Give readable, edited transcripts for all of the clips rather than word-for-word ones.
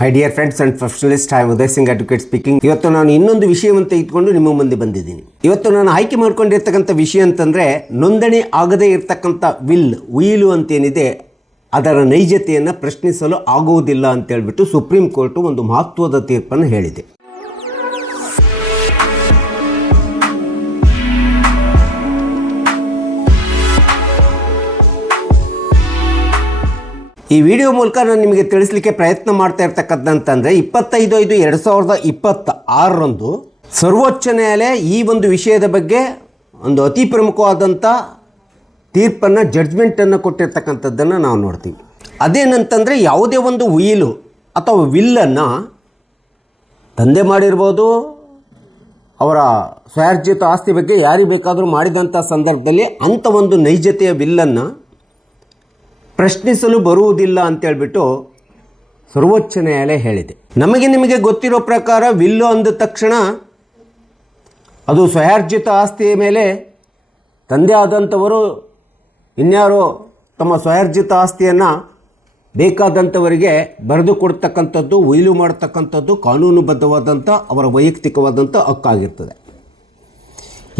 My dear friends and professionalist, I am Uday Singh advocate speaking. ಇವತ್ತು ನಾನು ಇನ್ನೊಂದು ವಿಷಯವನ್ನು ತೆಗೆದುಕೊಂಡು ನಿಮ್ಮ ಮುಂದೆ ಬಂದಿದ್ದೀನಿ. ಇವತ್ತು ನಾನು ಆಯ್ಕೆ ಮಾಡ್ಕೊಂಡಿರ್ತಕ್ಕಂಥ ವಿಷಯ ಅಂತಂದರೆ, ನೋಂದಣಿ ಆಗದೇ ಇರತಕ್ಕಂಥ ಉಯಿಲು ಅಂತೇನಿದೆ ಅದರ ನೈಜತೆಯನ್ನು ಪ್ರಶ್ನಿಸಲು ಆಗುವುದಿಲ್ಲ ಅಂತೇಳ್ಬಿಟ್ಟು ಸುಪ್ರೀಂ ಕೋರ್ಟು ಒಂದು ಮಹತ್ವದ ತೀರ್ಪನ್ನು ಹೇಳಿದೆ. ಈ ವಿಡಿಯೋ ಮೂಲಕ ನಾನು ನಿಮಗೆ ತಿಳಿಸಲಿಕ್ಕೆ ಪ್ರಯತ್ನ ಮಾಡ್ತಾ ಇರ್ತಕ್ಕಂಥಂತಂದರೆ 25/5/2026 ಸರ್ವೋಚ್ಚ ನ್ಯಾಯಾಲಯ ಈ ಒಂದು ವಿಷಯದ ಬಗ್ಗೆ ಒಂದು ಅತಿ ಪ್ರಮುಖವಾದಂಥ ತೀರ್ಪನ್ನು, ಜಡ್ಜ್ಮೆಂಟನ್ನು ಕೊಟ್ಟಿರ್ತಕ್ಕಂಥದ್ದನ್ನು ನಾವು ನೋಡ್ತೀವಿ. ಅದೇನಂತಂದರೆ, ಯಾವುದೇ ಒಂದು ಉಯಿಲು ಅಥವಾ ವಿಲ್ಲನ್ನು ತಂದೆ ಮಾಡಿರ್ಬೋದು, ಅವರ ಸ್ವಯಾರ್ಜಿತ ಆಸ್ತಿ ಬಗ್ಗೆ ಯಾರಿಗೆ ಬೇಕಾದರೂ ಮಾಡಿದಂಥ ಸಂದರ್ಭದಲ್ಲಿ ಅಂಥ ಒಂದು ನೈಜತೆಯ ವಿಲ್ಲನ್ನು ಪ್ರಶ್ನಿಸಲು ಬರುವುದಿಲ್ಲ ಅಂತೇಳ್ಬಿಟ್ಟು ಸರ್ವೋಚ್ಚ ನ್ಯಾಯಾಲಯ ಹೇಳಿದೆ. ನಿಮಗೆ ಗೊತ್ತಿರೋ ಪ್ರಕಾರ ವಿಲ್ಲು ಅಂದ ತಕ್ಷಣ ಅದು ಸ್ವಯಾರ್ಜಿತ ಆಸ್ತಿಯ ಮೇಲೆ ತಂದೆ ಆದಂಥವರು ಇನ್ಯಾರೋ ತಮ್ಮ ಸ್ವಯಾರ್ಜಿತ ಆಸ್ತಿಯನ್ನು ಬೇಕಾದಂಥವರಿಗೆ ಬರೆದು ಕೊಡ್ತಕ್ಕಂಥದ್ದು, ಉಯಿಲು ಮಾಡ್ತಕ್ಕಂಥದ್ದು ಕಾನೂನುಬದ್ಧವಾದಂಥ ಅವರ ವೈಯಕ್ತಿಕವಾದಂಥ ಹಕ್ಕಾಗಿರ್ತದೆ.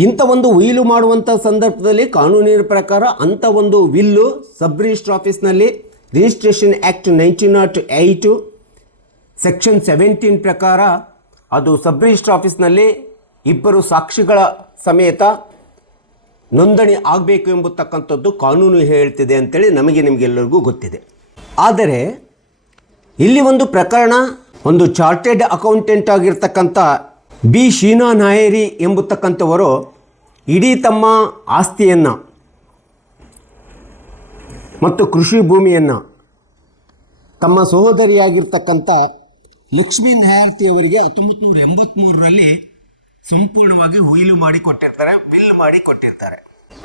ಇಂಥ ಒಂದು ಉಯಿಲು ಮಾಡುವಂಥ ಸಂದರ್ಭದಲ್ಲಿ ಕಾನೂನಿನ ಪ್ರಕಾರ ಅಂಥ ಒಂದು ವಿಲ್ಲು ಸಬ್ ರಿಜಿಸ್ಟ್ರ್ ಆಫೀಸ್ನಲ್ಲಿ ರಿಜಿಸ್ಟ್ರೇಷನ್ ಆ್ಯಕ್ಟ್ 1908 ಸೆಕ್ಷನ್ 17 ಪ್ರಕಾರ ಅದು ಸಬ್ ರಿಜಿಸ್ಟ್ರ್ ಆಫೀಸ್ನಲ್ಲಿ 2 ಸಾಕ್ಷಿಗಳ ಸಮೇತ ನೋಂದಣಿ ಆಗಬೇಕು ಎಂಬತಕ್ಕಂಥದ್ದು ಕಾನೂನು ಹೇಳ್ತಿದೆ ಅಂತೇಳಿ ನಿಮಗೆಲ್ಲರಿಗೂ ಗೊತ್ತಿದೆ. ಆದರೆ ಇಲ್ಲಿ ಒಂದು ಪ್ರಕರಣ, ಒಂದು ಚಾರ್ಟೆಡ್ ಅಕೌಂಟೆಂಟ್ ಆಗಿರ್ತಕ್ಕಂಥ ಬಿ ಶೀನಾ ನಾಯರಿ ಎಂಬತಕ್ಕಂಥವರು ಇಡೀ ತಮ್ಮ ಆಸ್ತಿಯನ್ನು ಮತ್ತು ಕೃಷಿ ಭೂಮಿಯನ್ನು ತಮ್ಮ ಸಹೋದರಿಯಾಗಿರ್ತಕ್ಕಂಥ ಲಕ್ಷ್ಮೀ ನಾಯರ್ತಿಯವರಿಗೆ 1983ರಲ್ಲಿ ಸಂಪೂರ್ಣವಾಗಿ ಉಯಿಲು ಮಾಡಿ ಕೊಟ್ಟಿರ್ತಾರೆ, ಬಿಲ್ ಮಾಡಿ ಕೊಟ್ಟಿರ್ತಾರೆ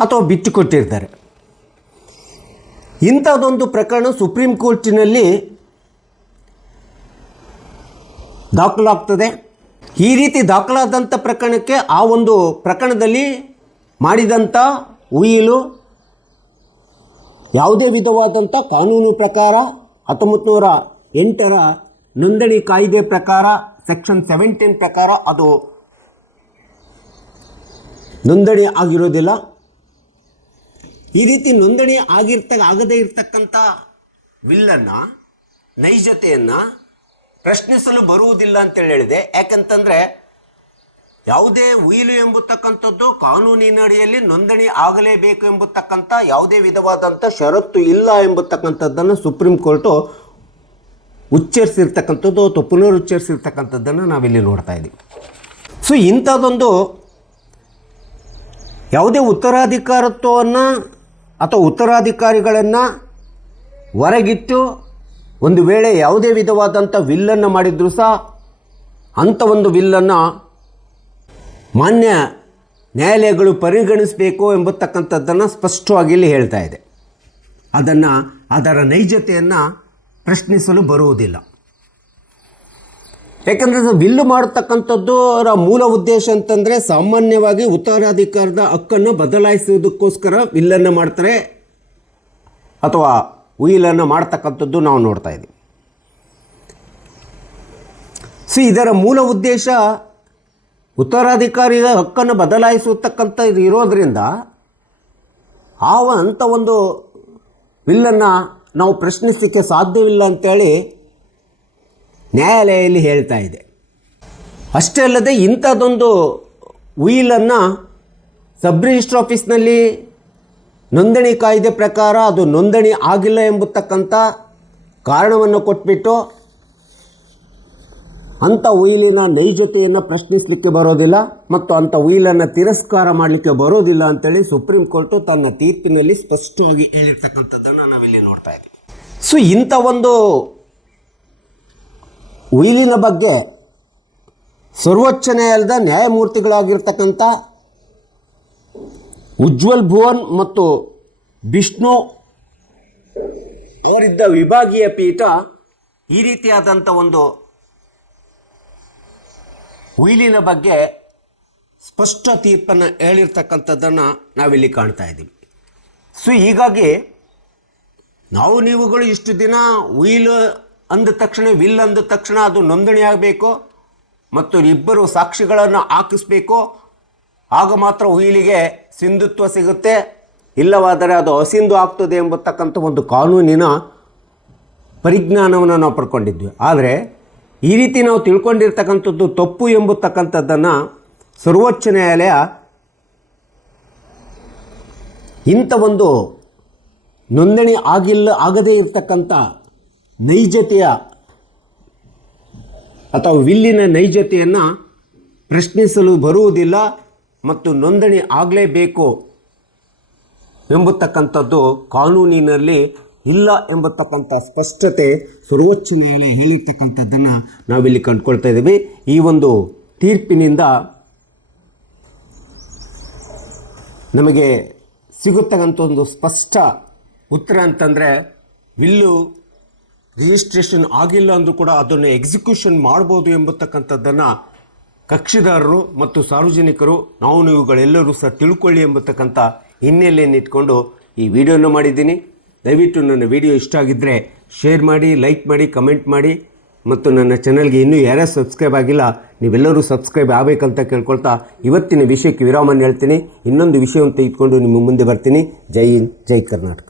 ಅಥವಾ ಬಿಟ್ಟು ಕೊಟ್ಟಿರ್ತಾರೆ. ಇಂಥದ್ದೊಂದು ಪ್ರಕರಣ ಸುಪ್ರೀಂ ಕೋರ್ಟಿನಲ್ಲಿ ದಾಖಲಾಗ್ತದೆ. ಈ ರೀತಿ ದಾಖಲಾದಂಥ ಪ್ರಕರಣಕ್ಕೆ ಆ ಒಂದು ಪ್ರಕರಣದಲ್ಲಿ ಮಾಡಿದಂಥ ಉಯಿಲು ಯಾವುದೇ ವಿಧವಾದಂಥ ಕಾನೂನು ಪ್ರಕಾರ 1908ರ ನೋಂದಣಿ ಕಾಯ್ದೆ ಪ್ರಕಾರ ಸೆಕ್ಷನ್ 17 ಪ್ರಕಾರ ಅದು ನೋಂದಣಿ ಆಗಿರೋದಿಲ್ಲ. ಈ ರೀತಿ ನೋಂದಣಿ ಆಗದೇ ಇರತಕ್ಕಂಥ ವಿಲ್ಲನ್ನು, ನೈಜತೆಯನ್ನು ಪ್ರಶ್ನಿಸಲು ಬರುವುದಿಲ್ಲ ಅಂತೇಳಿ ಹೇಳಿದೆ. ಯಾಕಂತಂದರೆ ಯಾವುದೇ ಉಯಿಲು ಎಂಬತಕ್ಕಂಥದ್ದು ಕಾನೂನಿನ ಅಡಿಯಲ್ಲಿ ನೋಂದಣಿ ಆಗಲೇಬೇಕು ಎಂಬತಕ್ಕಂಥ ಯಾವುದೇ ವಿಧವಾದಂಥ ಷರತ್ತು ಇಲ್ಲ ಎಂಬತಕ್ಕಂಥದ್ದನ್ನು ಸುಪ್ರೀಂ ಕೋರ್ಟು ಉಚ್ಚರಿಸಿರ್ತಕ್ಕಂಥದ್ದು ಅಥವಾ ಪುನರುಚ್ಚರಿಸಿರ್ತಕ್ಕಂಥದ್ದನ್ನು ನಾವಿಲ್ಲಿ ನೋಡ್ತಾ ಇದ್ದೀವಿ. ಸೊ ಇಂಥದ್ದೊಂದು ಯಾವುದೇ ಉತ್ತರಾಧಿಕಾರತ್ವವನ್ನು ಅಥವಾ ಉತ್ತರಾಧಿಕಾರಿಗಳನ್ನು ಹೊರಗಿಟ್ಟು ಒಂದು ವೇಳೆ ಯಾವುದೇ ವಿಧವಾದಂಥ ವಿಲ್ಲನ್ನು ಮಾಡಿದರೂ ಸಹ ಅಂಥ ಒಂದು ವಿಲ್ಲನ್ನು ಮಾನ್ಯ ನ್ಯಾಯಾಲಯಗಳು ಪರಿಗಣಿಸಬೇಕು ಎಂಬತಕ್ಕಂಥದ್ದನ್ನು ಸ್ಪಷ್ಟವಾಗಿ ಇಲ್ಲಿ ಹೇಳ್ತಾ ಇದೆ. ಅದರ ನೈಜತೆಯನ್ನು ಪ್ರಶ್ನಿಸಲು ಬರುವುದಿಲ್ಲ. ಯಾಕಂದರೆ ವಿಲ್ಲು ಮಾಡತಕ್ಕಂಥದ್ದು ಅವರ ಮೂಲ ಉದ್ದೇಶ ಅಂತಂದರೆ ಸಾಮಾನ್ಯವಾಗಿ ಉತ್ತರಾಧಿಕಾರದ ಹಕ್ಕನ್ನು ಬದಲಾಯಿಸುವುದಕ್ಕೋಸ್ಕರ ವಿಲ್ಲನ್ನು ಮಾಡ್ತಾರೆ ಅಥವಾ ಉಯಿಲನ್ನು ಮಾಡ್ತಕ್ಕಂಥದ್ದು ನಾವು ನೋಡ್ತಾ ಇದ್ದೀವಿ. ಇದರ ಮೂಲ ಉದ್ದೇಶ ಉತ್ತರಾಧಿಕಾರಿಯ ಹಕ್ಕನ್ನು ಬದಲಾಯಿಸತಕ್ಕಂಥದ್ದು ಇರೋದರಿಂದ ಅಂಥ ಒಂದು ವಿಲ್ಲನ್ನು ನಾವು ಪ್ರಶ್ನಿಸಲಿಕ್ಕೆ ಸಾಧ್ಯವಿಲ್ಲ ಅಂತೇಳಿ ನ್ಯಾಯಾಲಯದಲ್ಲಿ ಹೇಳ್ತಾ ಇದೆ. ಅಷ್ಟೇ ಅಲ್ಲದೆ ಇಂಥದ್ದೊಂದು ಉಯಿಲನ್ನು ಸಬ್ ರಿಜಿಸ್ಟ್ರ್ ಆಫೀಸ್ನಲ್ಲಿ ನೋಂದಣಿ ಕಾಯ್ದೆ ಪ್ರಕಾರ ಅದು ನೋಂದಣಿ ಆಗಿಲ್ಲ ಎಂಬತಕ್ಕಂಥ ಕಾರಣವನ್ನು ಕೊಟ್ಬಿಟ್ಟು ಅಂಥ ಉಯಿಲಿನ ನೈಜತೆಯನ್ನು ಪ್ರಶ್ನಿಸಲಿಕ್ಕೆ ಬರೋದಿಲ್ಲ ಮತ್ತು ಅಂಥ ಉಯಿಲನ್ನು ತಿರಸ್ಕಾರ ಮಾಡಲಿಕ್ಕೆ ಬರೋದಿಲ್ಲ ಅಂತೇಳಿ ಸುಪ್ರೀಂ ಕೋರ್ಟು ತನ್ನ ತೀರ್ಪಿನಲ್ಲಿ ಸ್ಪಷ್ಟವಾಗಿ ಹೇಳಿರ್ತಕ್ಕಂಥದ್ದನ್ನು ನಾವಿಲ್ಲಿ ನೋಡ್ತಾ ಇದ್ದೀವಿ. ಸೊ ಇಂಥ ಒಂದು ಉಯಿಲಿನ ಬಗ್ಗೆ ಸರ್ವೋಚ್ಚ ನ್ಯಾಯಾಲಯದ ನ್ಯಾಯಮೂರ್ತಿಗಳಾಗಿರ್ತಕ್ಕಂಥ ಉಜ್ವಲ್ ಭುವನ್ ಮತ್ತು ಬಿಷ್ಣು ಅವರಿದ್ದ ವಿಭಾಗೀಯ ಪೀಠ ಈ ರೀತಿಯಾದಂಥ ಒಂದು ಉಯಿಲಿನ ಬಗ್ಗೆ ಸ್ಪಷ್ಟ ತೀರ್ಪನ್ನು ಹೇಳಿರ್ತಕ್ಕಂಥದ್ದನ್ನು ನಾವಿಲ್ಲಿ ಕಾಣ್ತಾ ಇದ್ದೀವಿ. ಸೊ ಹೀಗಾಗಿ ನೀವುಗಳು ಇಷ್ಟು ದಿನ ಉಯಿಲು ಅಂದ ತಕ್ಷಣ ವಿಲ್ ಅಂದ ತಕ್ಷಣ ಅದು ನೋಂದಣಿ ಆಗಬೇಕು ಮತ್ತು ಇಬ್ಬರು ಸಾಕ್ಷಿಗಳನ್ನು ಹಾಕಿಸ್ಬೇಕು. ಆಗ ಮಾತ್ರ ಉಯಿಲಿಗೆ ಸಿಂಧುತ್ವ ಸಿಗುತ್ತೆ, ಇಲ್ಲವಾದರೆ ಅದು ಅಸಿಂಧು ಆಗ್ತದೆ ಎಂಬತಕ್ಕಂಥ ಒಂದು ಕಾನೂನಿನ ಪರಿಜ್ಞಾನವನ್ನು ನಾವು ಪಡ್ಕೊಂಡಿದ್ವಿ. ಆದರೆ ಈ ರೀತಿ ನಾವು ತಿಳ್ಕೊಂಡಿರ್ತಕ್ಕಂಥದ್ದು ತಪ್ಪು ಎಂಬತಕ್ಕಂಥದ್ದನ್ನು ಸರ್ವೋಚ್ಚ ನ್ಯಾಯಾಲಯ ಇಂಥ ಒಂದು ನೋಂದಣಿ ಆಗದೇ ಇರತಕ್ಕಂಥ ನೈಜತೆಯ ಅಥವಾ ವಿಲ್ಲಿನ ನೈಜತೆಯನ್ನು ಪ್ರಶ್ನಿಸಲು ಬರುವುದಿಲ್ಲ ಮತ್ತು ನೋಂದಣಿ ಆಗಲೇಬೇಕು ಎಂಬತಕ್ಕಂಥದ್ದು ಕಾನೂನಿನಲ್ಲಿ ಇಲ್ಲ ಎಂಬತಕ್ಕಂಥ ಸ್ಪಷ್ಟತೆ ಸರ್ವೋಚ್ಚ ನ್ಯಾಯಾಲಯ ಹೇಳಿರ್ತಕ್ಕಂಥದ್ದನ್ನು ನಾವಿಲ್ಲಿ ಕಂಡುಕೊಳ್ತಾ ಇದ್ದೀವಿ. ಈ ಒಂದು ತೀರ್ಪಿನಿಂದ ನಮಗೆ ಸಿಗುತ್ತಕ್ಕಂಥ ಒಂದು ಸ್ಪಷ್ಟ ಉತ್ತರ ಅಂತಂದರೆ, ವಿಲ್ಲು ರಿಜಿಸ್ಟ್ರೇಷನ್ ಆಗಿಲ್ಲ ಅಂದರೂ ಕೂಡ ಅದನ್ನು ಎಕ್ಸಿಕ್ಯೂಷನ್ ಮಾಡ್ಬೋದು ಎಂಬತಕ್ಕಂಥದ್ದನ್ನು ಕಕ್ಷಿದಾರರು ಮತ್ತು ಸಾರ್ವಜನಿಕರು ನೀವುಗಳೆಲ್ಲರೂ ಸಹ ತಿಳ್ಕೊಳ್ಳಿ ಎಂಬತಕ್ಕಂಥ ಹಿನ್ನೆಲೆಯನ್ನು ಇಟ್ಕೊಂಡು ಈ ವಿಡಿಯೋನ ಮಾಡಿದ್ದೀನಿ. ದಯವಿಟ್ಟು ನನ್ನ ವಿಡಿಯೋ ಇಷ್ಟ ಆಗಿದ್ದರೆ ಶೇರ್ ಮಾಡಿ, ಲೈಕ್ ಮಾಡಿ, ಕಮೆಂಟ್ ಮಾಡಿ ಮತ್ತು ನನ್ನ ಚಾನಲ್ಗೆ ಇನ್ನೂ ಯಾರ್ಯಾರು ಸಬ್ಸ್ಕ್ರೈಬ್ ಆಗಿಲ್ಲ ನೀವೆಲ್ಲರೂ ಸಬ್ಸ್ಕ್ರೈಬ್ ಆಗಬೇಕಂತ ಕೇಳ್ಕೊಳ್ತಾ ಇವತ್ತಿನ ವಿಷಯಕ್ಕೆ ವಿರಾಮವನ್ನು ಹೇಳ್ತೀನಿ. ಇನ್ನೊಂದು ವಿಷಯವನ್ನು ತೆಗೆದುಕೊಂಡು ನಿಮ್ಮ ಮುಂದೆ ಬರ್ತೀನಿ. ಜೈ ಹಿಂದ್, ಜೈ ಕರ್ನಾಟಕ.